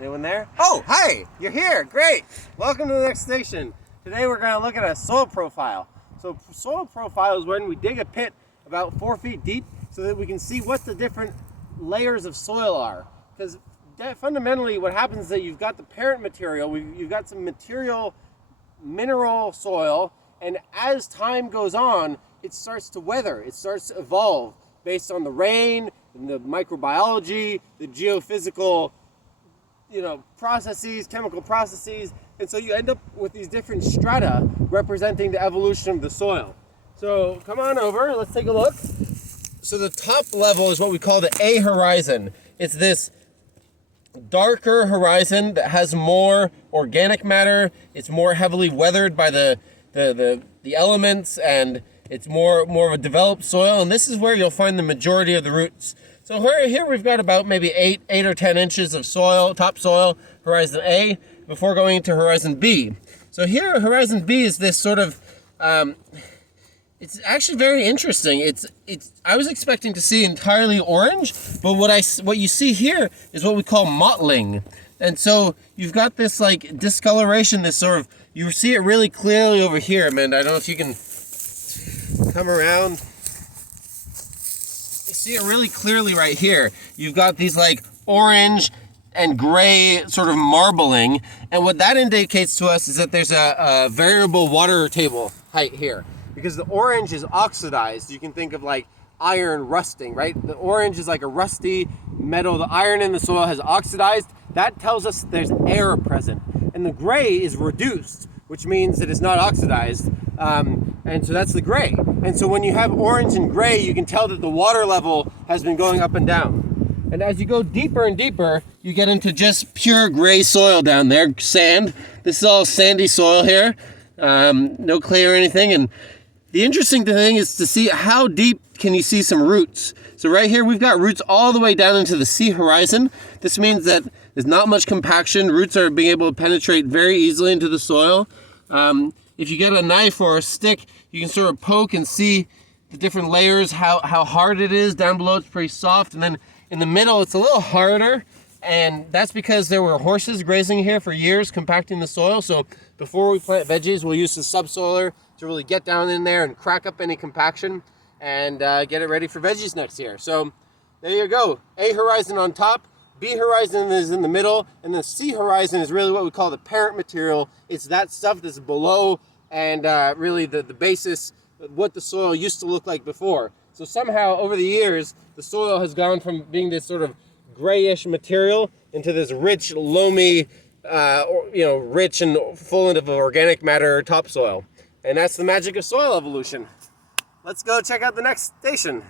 Anyone there? Oh, hi! You're here! Great! Welcome to the next station. Today we're going to look at a soil profile. So soil profile is when we dig a pit about 4 feet deep so that we can see what the different layers of soil are. Because fundamentally what happens is that you've got the parent material, you've got some mineral soil, and as time goes on, it starts to weather, it starts to evolve based on the rain, and the microbiology, the geophysical processes, chemical processes, and so you end up with these different strata representing the evolution of the soil. So come on over, let's take a look. So the top level is what we call the A horizon. It's this darker horizon that has more organic matter. It's more heavily weathered by the elements, and it's more of a developed soil, and this is where you'll find the majority of the roots. So here we've got about maybe 8 or 10 inches of soil, topsoil, horizon A, before going into horizon B. So here, horizon B is this sort of, it's actually very interesting. I was expecting to see entirely orange, but what you see here is what we call mottling. And so you've got this like discoloration, this sort of, you see it really clearly over here, Amanda. I don't know if you can come around. You see it really clearly right here. You've got these like orange and gray sort of marbling, and what that indicates to us is that there's a variable water table height here, because the orange is oxidized. You can think of like iron rusting, right? The orange is like a rusty metal. The iron in the soil has oxidized. That tells us there's air present. And the gray is reduced, which means that it's not oxidized. And so that's the gray. And so when you have orange and gray, you can tell that the water level has been going up and down. And as you go deeper and deeper, you get into just pure gray soil down there, sand. This is all sandy soil here, no clay or anything. And the interesting thing is to see how deep can you see some roots. So right here, we've got roots all the way down into the sea horizon. This means that there's not much compaction. Roots are being able to penetrate very easily into the soil. If you get a knife or a stick, you can sort of poke and see the different layers, how hard it is. Down below, it's pretty soft. And then in the middle, it's a little harder. And that's because there were horses grazing here for years, compacting the soil. So before we plant veggies, we'll use the subsoiler to really get down in there and crack up any compaction and get it ready for veggies next year. So there you go. A horizon on top, B horizon is in the middle, and the C horizon is really what we call the parent material. It's that stuff that's below and really the basis of what the soil used to look like before. So somehow over the years, the soil has gone from being this sort of grayish material into this rich, loamy, rich and full of organic matter topsoil. And that's the magic of soil evolution. Let's go check out the next station.